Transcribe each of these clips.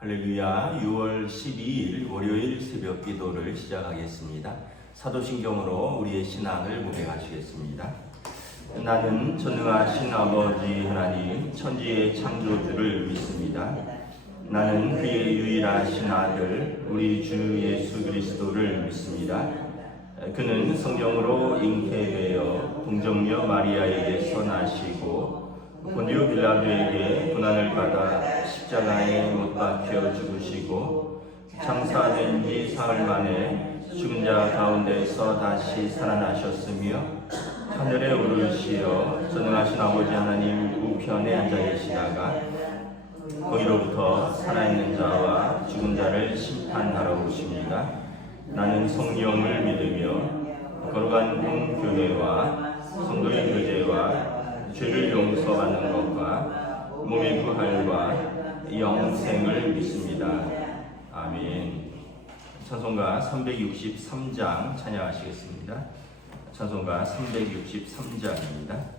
할렐루야. 6월 12일 월요일 새벽 기도를 시작하겠습니다. 사도신경으로 우리의 신앙을 고백하시겠습니다. 나는 전능하신 아버지 하나님 천지의 창조주를 믿습니다. 나는 그의 유일하신 아들 우리 주 예수 그리스도를 믿습니다. 그는 성령으로 잉태되어 동정녀 마리아에게서 나시고 본디오 빌라도에게 고난을 받아 십자가에 못 박혀 죽으시고 장사된 지 사흘 만에 죽은 자 가운데서 다시 살아나셨으며 하늘에 오르시어 전능하신 아버지 하나님 우편에 앉아 계시다가 거기로부터 살아있는 자와 죽은 자를 심판하러 오십니다. 나는 성령을 믿으며 거룩한 공교회와 성도의 교제와 죄를 용서받는 것과 몸의 부활과 영생을 믿습니다. 아멘. 찬송가 363장 찬양하시겠습니다. 찬송가 363장입니다.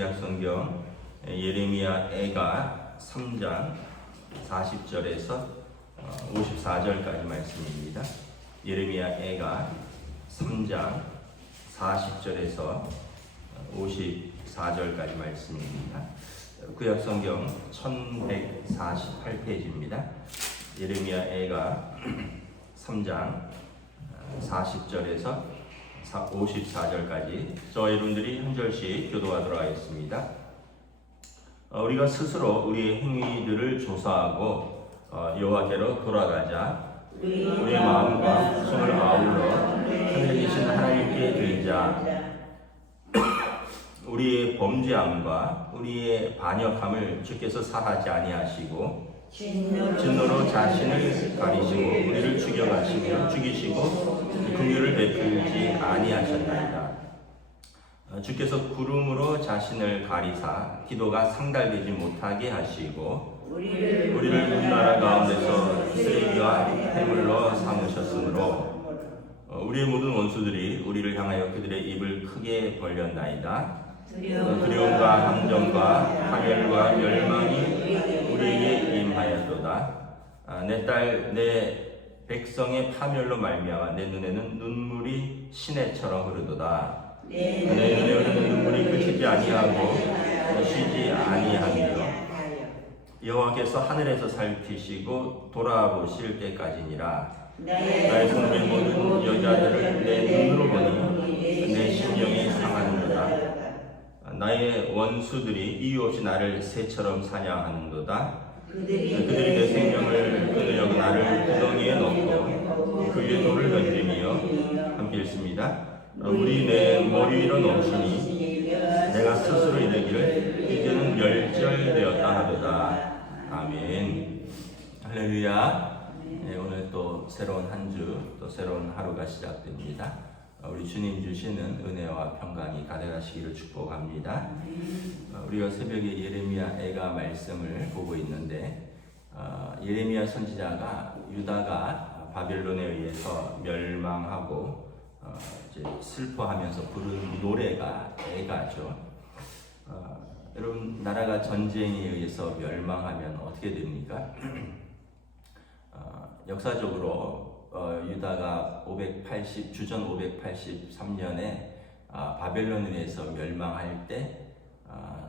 구약성경 예레미야 애가 3장 40절에서 54절까지 말씀입니다. 예레미야 애가 3장 40절에서 54절까지 말씀입니다. 구약성경 1148페이지입니다. 예레미야 애가 3장 40절에서 54절까지 저 여러분들이 한 절씩 교도하도록 하겠습니다. 우리가 스스로 우리의 행위들을 조사하고 여호와께로 돌아가자. 우리의 마음과 손을 아울러 하늘에 계신 하나님께 드리자. 우리의 범죄함과 우리의 반역함을 주께서 사하지 아니하시고 진노로 자신을 가리시고 우리를 죽이시고 긍휼을 베풀지 아니하셨나이다. 주께서 구름으로 자신을 가리사 기도가 상달되지 못하게 하시고 우리를 눈나라 가운데서 쓰레기와 해물로 삼으셨으므로 우리의 모든 원수들이 우리를 향하여 그들의 입을 크게 벌렸나이다. 두려움과 함정과 파멸과 멸망이 우리에게 임하였도다. 내 딸 내 백성의 파멸로 말미암아 내 눈에는 눈물이 시내처럼 흐르도다. 내 눈에 흐르는 눈물이 그치지 아니하고 쉬지 아니하며 여호와께서 하늘에서 살피시고 돌아보실 때까지니라. 나의 성민 모든 여자들을 내 눈으로 보니 내 심령이 상하는도다. 나의 원수들이 이유 없이 나를 새처럼 사냥하는도다. 그들이 내 생명을 끊으려고 나를 구덩이에 넣고 그 위에 돌을 던지며 함께 읽습니다. 우리 내 머리 위로 넘치니 내가 스스로 이르기를 이제는 멸절되었다 하도다. 아멘. 할렐루야. 네, 오늘 또 새로운 한 주, 또 새로운 하루가 시작됩니다. 우리 주님 주시는 은혜와 평강이 가득하시기를 축복합니다. 우리가 새벽에 예레미야 애가 말씀을 보고 있는데 예레미야 선지자가 유다가 바벨론에 의해서 멸망하고 이제 슬퍼하면서 부른 노래가 애가죠. 여러분, 나라가 전쟁에 의해서 멸망하면 어떻게 됩니까? 역사적으로 유다가 주전 583년에 바벨론에 의해서 멸망할 때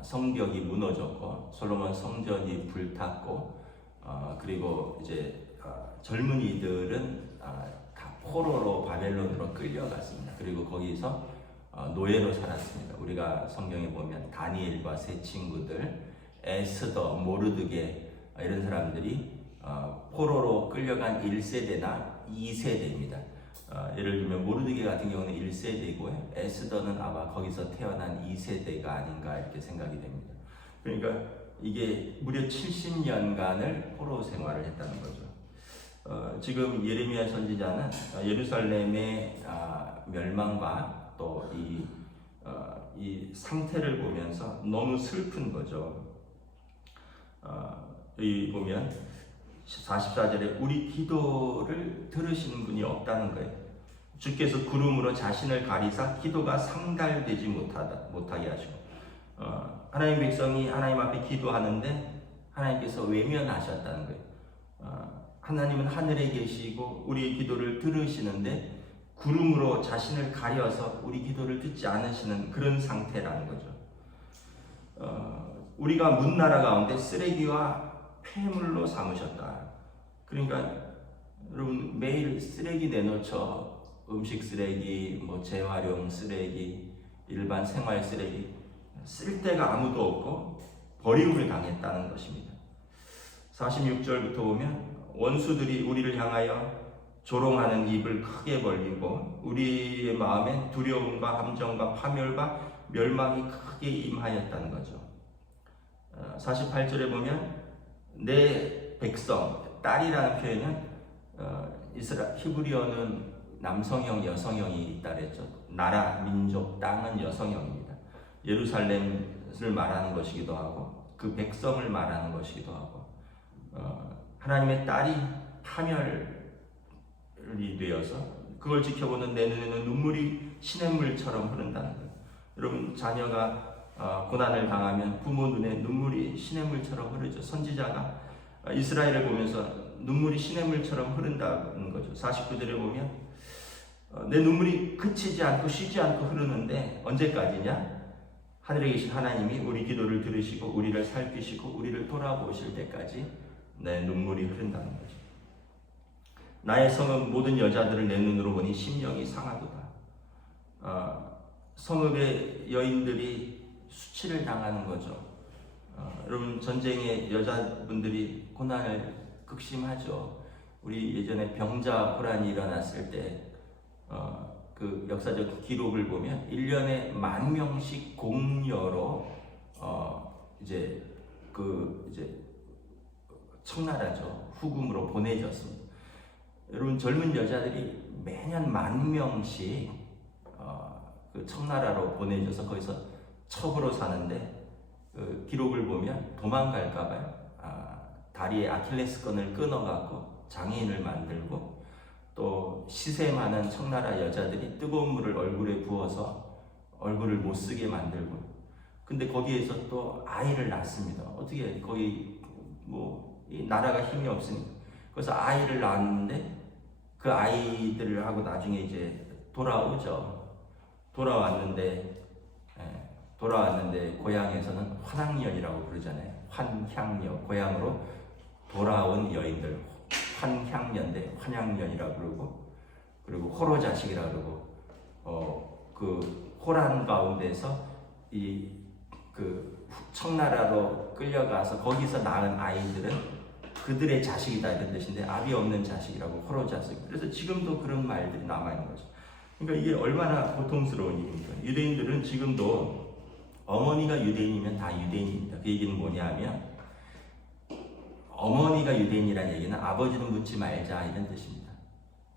성벽이 무너졌고 솔로몬 성전이 불탔고 그리고 이제 젊은이들은 다 포로로 바벨론으로 끌려갔습니다. 그리고 거기서 노예로 살았습니다. 우리가 성경에 보면 다니엘과 세 친구들, 에스더, 모르드게 이런 사람들이 포로로 끌려간 1세대나 2세대입니다. 예를 들면 모르드게 같은 경우는 1세대고요. 에스더는 아마 거기서 태어난 2세대가 아닌가 이렇게 생각이 됩니다. 그러니까 이게 무려 70년간을 포로 생활을 했다는 거죠. 지금 예레미야 선지자는 예루살렘의 멸망과 또 이 상태를 보면서 너무 슬픈 거죠. 여기 보면 44절에 우리 기도를 들으시는 분이 없다는 거예요. 주께서 구름으로 자신을 가리사 기도가 상달되지 못하게 하시고 하나님 백성이 하나님 앞에 기도하는데 하나님께서 외면하셨다는 거예요. 하나님은 하늘에 계시고 우리의 기도를 들으시는데 구름으로 자신을 가려서 우리 기도를 듣지 않으시는 그런 상태라는 거죠. 우리가 문나라 가운데 쓰레기와 폐물로 삼으셨다. 그러니까 여러분 매일 쓰레기 내놓죠. 음식 쓰레기, 재활용 쓰레기, 일반 생활 쓰레기 쓸 데가 아무도 없고 버림을 당했다는 것입니다. 46절부터 보면 원수들이 우리를 향하여 조롱하는 입을 크게 벌리고 우리의 마음에 두려움과 함정과 파멸과 멸망이 크게 임하였다는 거죠. 48절에 보면 내 백성, 딸이라는 표현은 히브리어는 남성형, 여성형이 있다 그랬죠. 나라, 민족, 땅은 여성형입니다. 예루살렘을 말하는 것이기도 하고 그 백성을 말하는 것이기도 하고 하나님의 딸이 파멸이 되어서 그걸 지켜보는 내 눈에는 눈물이 시냇물처럼 흐른다는 거예요. 여러분, 자녀가 고난을 당하면 부모 눈에 눈물이 시냇물처럼 흐르죠. 선지자가 이스라엘을 보면서 눈물이 시냇물처럼 흐른다는 거죠. 49절에 보면 내 눈물이 그치지 않고 쉬지 않고 흐르는데 언제까지냐? 하늘에 계신 하나님이 우리 기도를 들으시고 우리를 살피시고 우리를 돌아보실 때까지 내 눈물이 흐른다는 거죠. 나의 성읍 모든 여자들을 내 눈으로 보니 심령이 상하도다. 성읍의 여인들이 수치를 당하는 거죠. 여러분, 전쟁에 여자분들이 고난을 극심하죠. 우리 예전에 병자 호란이 일어났을 때 그 역사적 기록을 보면 1년에 10,000명씩 공여로 이제 청나라죠, 후금으로 보내졌습니다. 여러분, 젊은 여자들이 매년 10,000명씩 그 청나라로 보내져서 거기서 첩으로 사는데, 그 기록을 보면 도망갈까봐요. 다리에 아킬레스건을 끊어갖고 장애인을 만들고, 또 시세 많은 청나라 여자들이 뜨거운 물을 얼굴에 부어서 얼굴을 못 쓰게 만들고, 근데 거기에서 또 아이를 낳습니다. 어떻게, 거기 이 나라가 힘이 없으니까. 그래서 아이를 낳았는데 그 아이들을 하고 나중에 이제 돌아오죠. 돌아왔는데 고향에서는 환향년이라고 부르잖아요. 환향년, 고향으로 돌아온 여인들, 환향년대 환향년이라고 부르고, 그리고 호로 자식이라고 그러고, 그 호란 가운데서 그 청나라로 끌려가서 거기서 낳은 아이들은 그들의 자식이다, 이런 뜻인데, 아비 없는 자식이라고, 호로 자식. 그래서 지금도 그런 말들이 남아있는 거죠. 그러니까 이게 얼마나 고통스러운 일입니까? 유대인들은 지금도 어머니가 유대인이면 다 유대인입니다. 그 얘기는 뭐냐면, 어머니가 유대인이라는 얘기는 아버지는 묻지 말자, 이런 뜻입니다.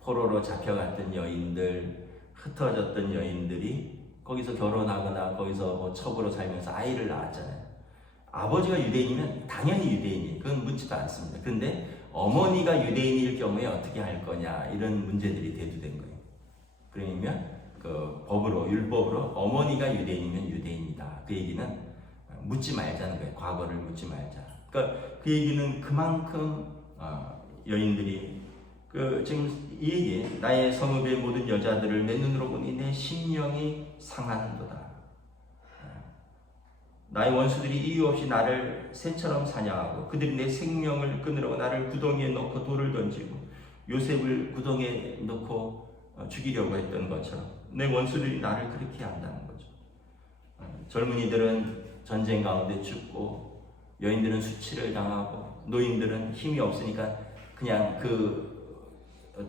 포로로 잡혀갔던 여인들, 흩어졌던 여인들이 거기서 결혼하거나 거기서 첩으로 살면서 아이를 낳았잖아요. 아버지가 유대인이면 당연히 유대인이에요. 그건 묻지도 않습니다. 그런데 어머니가 유대인일 경우에 어떻게 할 거냐, 이런 문제들이 대두된 거예요. 그러면 그 법으로, 율법으로 어머니가 유대인이면 유대인이다, 그 얘기는 묻지 말자는 거예요. 과거를 묻지 말자. 그러니까 그 얘기는 그만큼 여인들이 지금 이 얘기, 나의 성읍의 모든 여자들을 내 눈으로 보니 내 심령이 상하는도다. 나의 원수들이 이유 없이 나를 새처럼 사냥하고, 그들이 내 생명을 끊으려고 나를 구덩이에 넣고 돌을 던지고, 요셉을 구덩이에 넣고 죽이려고 했던 것처럼 내 원수들이 나를 그렇게 한다는 거죠. 젊은이들은 전쟁 가운데 죽고, 여인들은 수치를 당하고, 노인들은 힘이 없으니까 그냥 그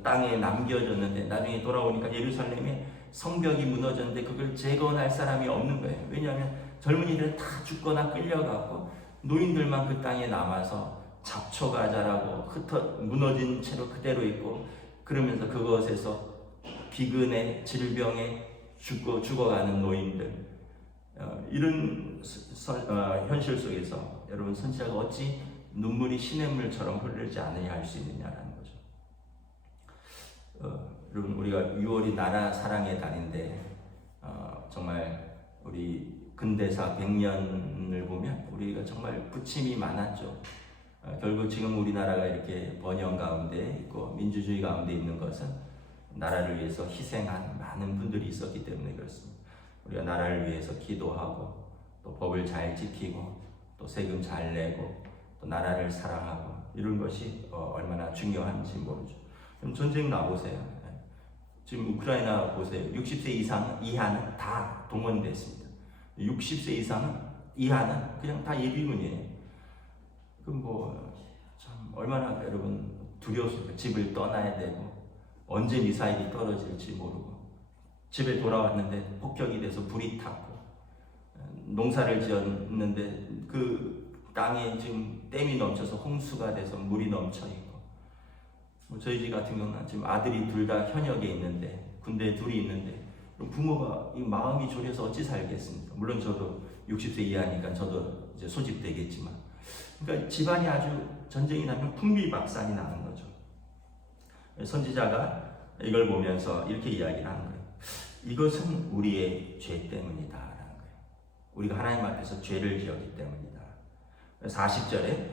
땅에 남겨졌는데, 나중에 돌아오니까 예루살렘에 성벽이 무너졌는데 그걸 재건할 사람이 없는 거예요. 왜냐하면 젊은이들은 다 죽거나 끌려가고, 노인들만 그 땅에 남아서 잡초가 자라고 무너진 채로 그대로 있고, 그러면서 그것에서 비근에 질병에 죽어가는 노인들, 이런 현실 속에서 여러분, 선지자가 어찌 눈물이 시냇물처럼 흐르지 않으냐 할 수 있느냐라는 거죠. 여러분, 우리가 6월이 나라 사랑의 달인데, 정말 우리 근대사 100년을 보면 우리가 정말 부침이 많았죠. 결국 지금 우리나라가 이렇게 번영 가운데 있고 민주주의 가운데 있는 것은 나라를 위해서 희생한 많은 분들이 있었기 때문에 그렇습니다. 우리가 나라를 위해서 기도하고, 또 법을 잘 지키고, 또 세금 잘 내고, 또 나라를 사랑하고, 이런 것이 얼마나 중요한지 모르죠. 그럼 전쟁 나보세요. 지금 우크라이나 보세요. 60세 이하는 다 동원됐습니다. 60세 이하는 그냥 다 예비군이에요. 그럼 참 얼마나 여러분 두려웠습니까? 집을 떠나야 되고, 언제 미사일이 떨어질지 모르고, 집에 돌아왔는데 폭격이 돼서 불이 탔고, 농사를 지었는데 그 땅에 지금 댐이 넘쳐서 홍수가 돼서 물이 넘쳐 있고, 저희 집 같은 경우는 지금 아들이 둘 다 현역에 있는데, 군대에 둘이 있는데, 부모가 이 마음이 졸여서 어찌 살겠습니까? 물론 저도 60세 이하니까 저도 이제 소집되겠지만, 그러니까 집안이 아주 전쟁이 나면 풍비박산이 나는 거죠. 선지자가 이걸 보면서 이렇게 이야기를 하는 거예요. 이것은 우리의 죄 때문이다 라는 거예요. 우리가 하나님 앞에서 죄를 지었기 때문이다. 40절에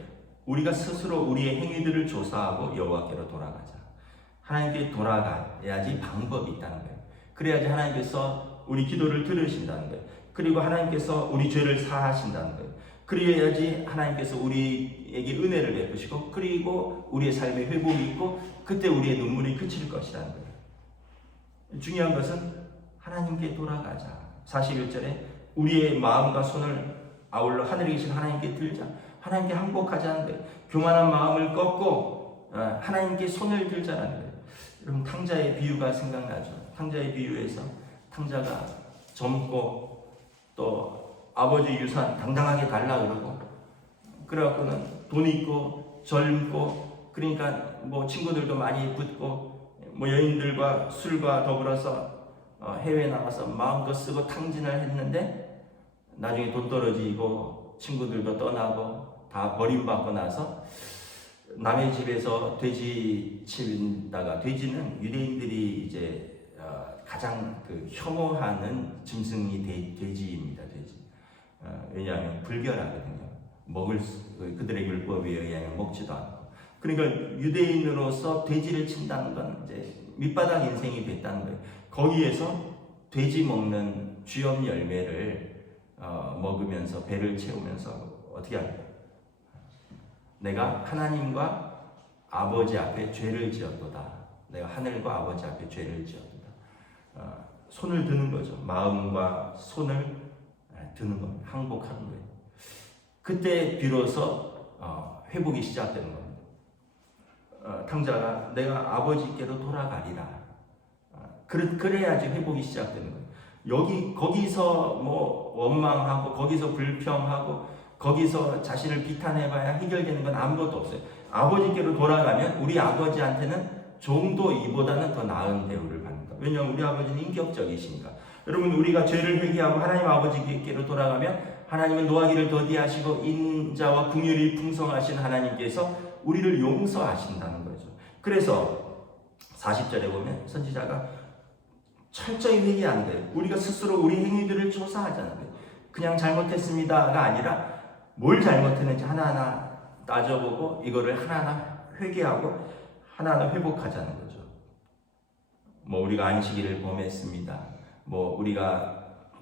우리가 스스로 우리의 행위들을 조사하고 여호와께로 돌아가자. 하나님께 돌아가야지 방법이 있다는 거예요. 그래야지 하나님께서 우리 기도를 들으신다는 거예요. 그리고 하나님께서 우리 죄를 사하신다는 거예요. 그래야지 하나님께서 우리에게 은혜를 베푸시고 그리고 우리의 삶에 회복이 있고 그때 우리의 눈물이 그칠 것이라는 거예요. 중요한 것은 하나님께 돌아가자. 41절에 우리의 마음과 손을 아울러 하늘에 계신 하나님께 들자. 하나님께 항복하자는 거예요. 교만한 마음을 꺾고 하나님께 손을 들자라는 거예요. 여러분 탕자의 비유가 생각나죠. 탕자의 비유에서 탕자가 젊고 또 아버지 유산 당당하게 달라 그러고 그래갖고는 돈 있고 젊고 그러니까 뭐 친구들도 많이 붙고 뭐 여인들과 술과 더불어서 해외에 나가서 마음껏 쓰고 탕진을 했는데 나중에 돈 떨어지고 친구들도 떠나고 다 버림받고 나서 남의 집에서 돼지 치다가 돼지는 유대인들이 이제 가장 혐오하는 짐승이 돼지입니다. 돼지. 왜냐하면 불결하거든요. 그들의 율법에 의하면 먹지도 않고. 그러니까 유대인으로서 돼지를 친다는 건 이제 밑바닥 인생이 됐다는 거예요. 거기에서 돼지 먹는 쥐염 열매를 먹으면서 배를 채우면서 어떻게 할까요? 내가 하나님과 아버지 앞에 죄를 지었도다. 내가 하늘과 아버지 앞에 죄를 지었도다. 손을 드는 거죠. 마음과 손을 드는 겁니다. 항복하는 거예요. 그때 비로소 회복이 시작되는 겁니다. 탕자가 내가 아버지께로 돌아가리라. 그래야지 회복이 시작되는 거예요. 거기서 뭐 원망하고 거기서 불평하고 거기서 자신을 비탄해봐야 해결되는 건 아무것도 없어요. 아버지께로 돌아가면 우리 아버지한테는 좀도 이보다는 더 나은 대우를 받는다. 왜냐하면 우리 아버지는 인격적이시니까. 여러분 우리가 죄를 회개하고 하나님 아버지께로 돌아가면 하나님은 노하기를 더디하시고 인자와 긍휼이 풍성하신 하나님께서 우리를 용서하신다는 거죠. 그래서 40절에 보면 선지자가 철저히 회개하는 거예요. 우리가 스스로 우리 행위들을 조사하자는 거예요. 그냥 잘못했습니다가 아니라 뭘 잘못했는지 하나하나 따져보고 이거를 하나하나 회개하고 하나하나 회복하자는 거죠. 뭐 우리가 안식일을 범했습니다. 뭐 우리가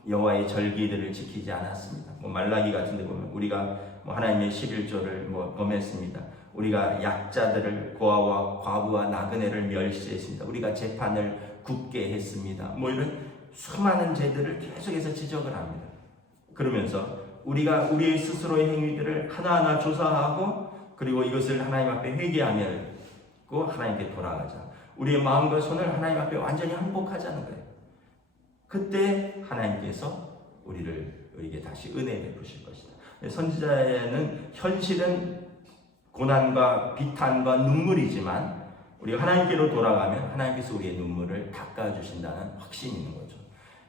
여호와의 절기들을 지키지 않았습니다. 뭐 말라기 같은 데 보면 우리가 뭐 하나님의 11조를 뭐 범했습니다. 우리가 약자들을 고아와 과부와 나그네를 멸시했습니다. 우리가 재판을 굽게 했습니다. 뭐 이런 수많은 죄들을 계속해서 지적을 합니다. 그러면서 우리가 우리의 스스로의 행위들을 하나하나 조사하고 그리고 이것을 하나님 앞에 회개하며 하나님께 돌아가자. 우리의 마음과 손을 하나님 앞에 완전히 항복하자는 거예요. 그때 하나님께서 우리에게 다시 은혜 베푸실 것이다. 선지자에는 현실은 고난과 비탄과 눈물이지만 우리가 하나님께로 돌아가면 하나님께서 우리의 눈물을 닦아주신다는 확신이 있는 거죠.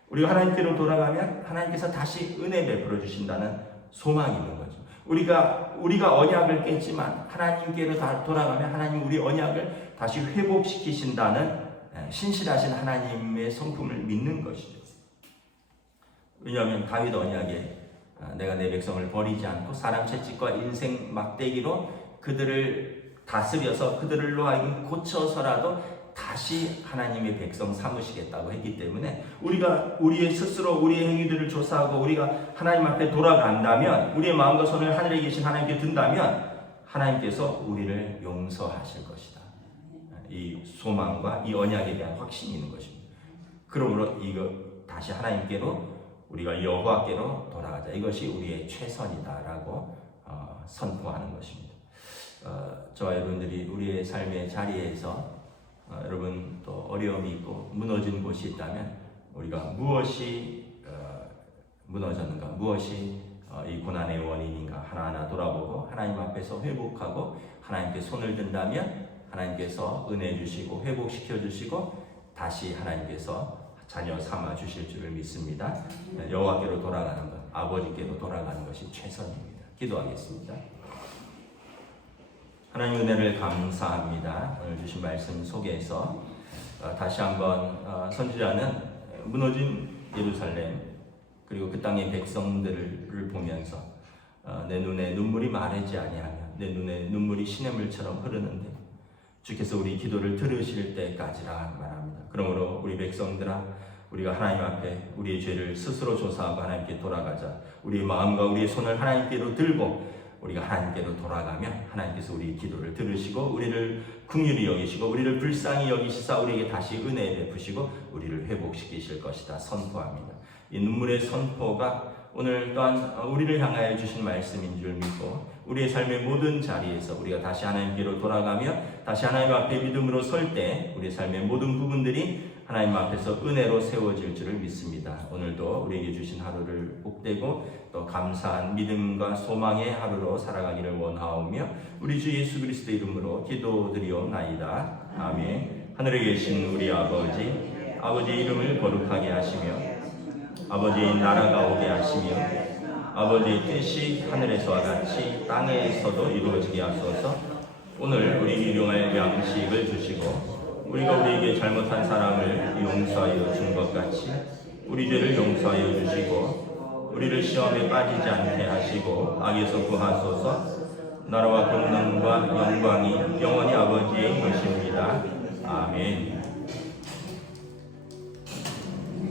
우리가 하나님께로 돌아가면 하나님께서 다시 은혜 베풀어 주신다는 소망이 있는 거죠. 우리가 언약을 깼지만 하나님께로 돌아가면 하나님 우리 언약을 다시 회복시키신다는 신실하신 하나님의 성품을 믿는 것이죠. 왜냐하면 다윗 언약에 내가 내 백성을 버리지 않고 사람 채찍과 인생 막대기로 그들을 다스려서 그들로 하여금 고쳐서라도 다시 하나님의 백성 삼으시겠다고 했기 때문에 우리가 우리의 스스로 우리의 행위들을 조사하고 우리가 하나님 앞에 돌아간다면 우리의 마음과 손을 하늘에 계신 하나님께 든다면 하나님께서 우리를 용서하실 것이다. 이 소망과 이 언약에 대한 확신이 있는 것입니다. 그러므로 이거 다시 하나님께로 우리가 여호와께로 돌아가자. 이것이 우리의 최선이다라고 선포하는 것입니다. 저와 여러분들이 우리의 삶의 자리에서 여러분 또 어려움이 있고 무너진 곳이 있다면 우리가 무엇이 무너졌는가, 무엇이 이 고난의 원인인가 하나하나 돌아보고 하나님 앞에서 회복하고 하나님께 손을 든다면 하나님께서 은혜 주시고 회복시켜 주시고 다시 하나님께서 자녀 삼아 주실 줄을 믿습니다. 여호와께로 돌아가는 것, 아버지께로 돌아가는 것이 최선입니다. 기도하겠습니다. 하나님 은혜를 감사합니다. 오늘 주신 말씀 속에서 다시 한번 선지자는 무너진 예루살렘 그리고 그 땅의 백성들을 보면서 내 눈에 눈물이 마르지 아니하며 내 눈에 눈물이 시냇물처럼 흐르는데 주께서 우리 기도를 들으실 때까지라 말합니다. 그러므로 우리 백성들아 우리가 하나님 앞에 우리의 죄를 스스로 조사하고 하나님께 돌아가자. 우리의 마음과 우리의 손을 하나님께로 들고 우리가 하나님께로 돌아가면 하나님께서 우리의 기도를 들으시고 우리를 긍휼히 여기시고 우리를 불쌍히 여기시사 우리에게 다시 은혜를 베푸시고 우리를 회복시키실 것이다 선포합니다. 이 눈물의 선포가 오늘 또한 우리를 향하여 주신 말씀인 줄 믿고 우리의 삶의 모든 자리에서 우리가 다시 하나님께로 돌아가며 다시 하나님 앞에 믿음으로 설 때 우리의 삶의 모든 부분들이 하나님 앞에서 은혜로 세워질 줄을 믿습니다. 오늘도 우리에게 주신 하루를 복되고 또 감사한 믿음과 소망의 하루로 살아가기를 원하오며 우리 주 예수 그리스도 이름으로 기도드리옵나이다. 아멘. 하늘에 계신 우리 아버지, 아버지 이름을 거룩하게 하시며 아버지의 나라가 오게 하시며 아버지의 뜻이 하늘에서와 같이 땅에서도 이루어지게 하소서. 오늘 우리 일용할 양식을 주시고 우리가 우리에게 잘못한 사람을 용서하여 준 것 같이 우리 죄를 용서하여 주시고 우리를 시험에 빠지지 않게 하시고 악에서 구하소서. 나라와 권능과 영광이 영원히 아버지의 것입니다. 아멘.